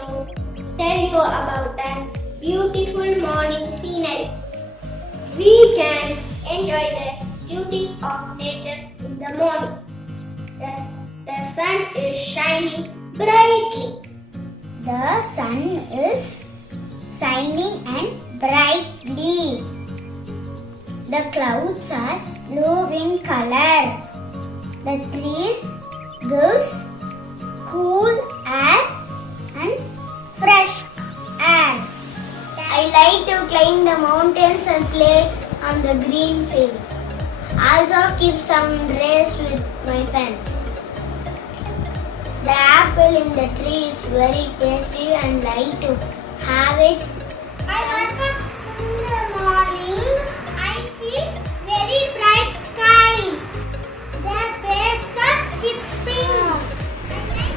to tell you about a beautiful morning scenery. We can enjoy the beauties of nature in the morning. The sun is shining brightly. The sun is shining and brightly. The clouds are blue in color. The trees gives cool air and fresh air. I like to climb the mountains and play on the green fields. Also keep some race with my pen. The apple in the tree is very tasty and like to have it. I wake up in the morning. I see very bright sky. The birds are chirping.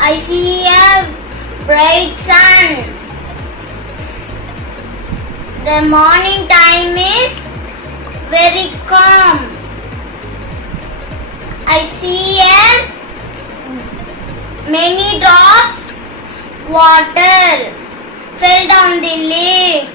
I see a bright sun. The morning time is very calm. I see many drops water fell down the leaf.